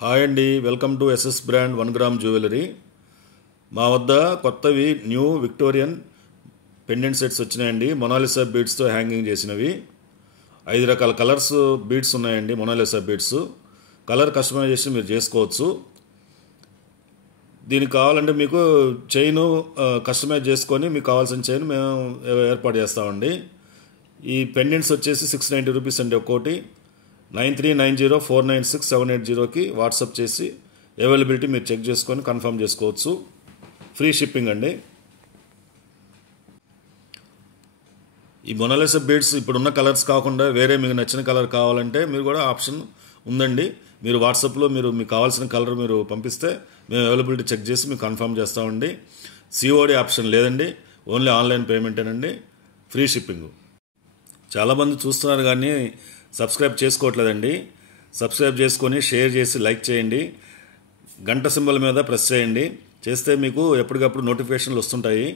Hi అండి, welcome to SS brand 1 gram jewellery. మా వద్ద కొత్తవి న్యూ విక్టోరియన్ పెండెంట్ సెట్స్ వచ్చినాయండి. మొనాలిసా బీడ్స్తో హ్యాంగింగ్ చేసినవి 5 రకాల కలర్స్ బీడ్స్ ఉన్నాయండి. మొనాలిసా బీడ్స్ కలర్ కస్టమైజేషన్ మీరు చేసుకోవచ్చు. దీనికి కావాలంటే మీకు చైన్ కస్టమైజ్ చేసుకొని మీకు కావాల్సిన చైన్ మేము ఏర్పాటు చేస్తామండి. ఈ పెండెంట్స్ వచ్చేసి 690 రూపీస్ అండి ఒక్కోటి. 9390496780కి వాట్సాప్ చేసి అవైలబిలిటీ మీరు చెక్ చేసుకొని కన్ఫర్మ్ చేసుకోవచ్చు. ఫ్రీ షిప్పింగ్ అండి. ఈ మొనాలిసా బీడ్స్ ఇప్పుడున్న కలర్స్ కాకుండా వేరే మీకు నచ్చిన కలర్ కావాలంటే మీరు కూడా ఆప్షన్ ఉందండి. మీరు వాట్సాప్లో మీకు కావాల్సిన కలర్ మీరు పంపిస్తే మేము అవైలబిలిటీ చెక్ చేసి మీకు కన్ఫర్మ్ చేస్తామండి. సిఓడి ఆప్షన్ లేదండి, ఓన్లీ ఆన్లైన్ పేమెంటేనండి. Free shipping. చాలామంది చూస్తున్నారు కానీ సబ్స్క్రైబ్ చేసుకోవట్లేదండి. సబ్స్క్రైబ్ చేసుకొని షేర్ చేసి లైక్ చేయండి. గంట సింబల్ మీద ప్రెస్ చేయండి. చేస్తే మీకు ఎప్పటికప్పుడు నోటిఫికేషన్లు వస్తుంటాయి.